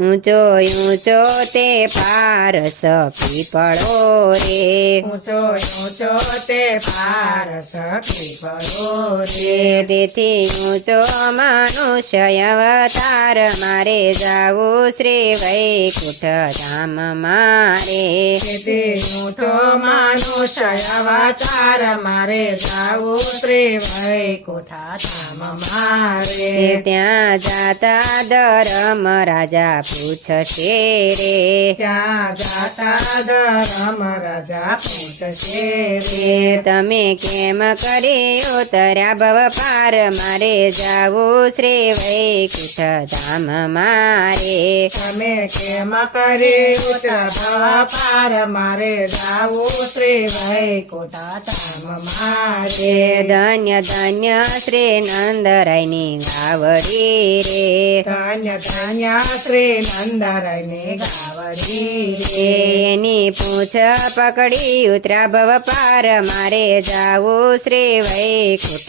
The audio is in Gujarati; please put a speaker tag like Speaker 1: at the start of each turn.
Speaker 1: ઊંચો ઊંચો તે પારસ પીપળો રે.
Speaker 2: ઊંચો ઊંચો તે પારસ પીપળો રે.
Speaker 1: રે તેથી ઊંચો મનુષ્ય અવતાર મારે જાવું શ્રી વૈકુંઠ ધામ મારે.
Speaker 2: તેથી ઊંચો માનુષય અવતાર મારે જાવું શ્રી વૈકુંઠા ધામ મારે.
Speaker 1: ત્યાં જાતા ધરમ રાજા પૂછશે રે.
Speaker 2: ત્યાં જાતા ધરમ રાજા પૂછશે રે
Speaker 1: રે. તમે કેમ કર્યો તર્યા ભવ પાર? મારે જાવું શ્રી વૈકુંઠ ધામ મારે.
Speaker 2: તમે કેમ કર્યો ભવ પાર? મારે જાવું શ્રી વૈકુંઠા ધામ મારે
Speaker 1: ધન્ય ધન્ય શ્રી નંદરાયની ગાવડી રે.
Speaker 2: ધન્ય ધન્ય શ્રી નંદરાયની ગાવડી
Speaker 1: રે એની પૂછ પકડી ઉતરા ભવ પાર મારે જાવું શ્રી વૈકુંઠ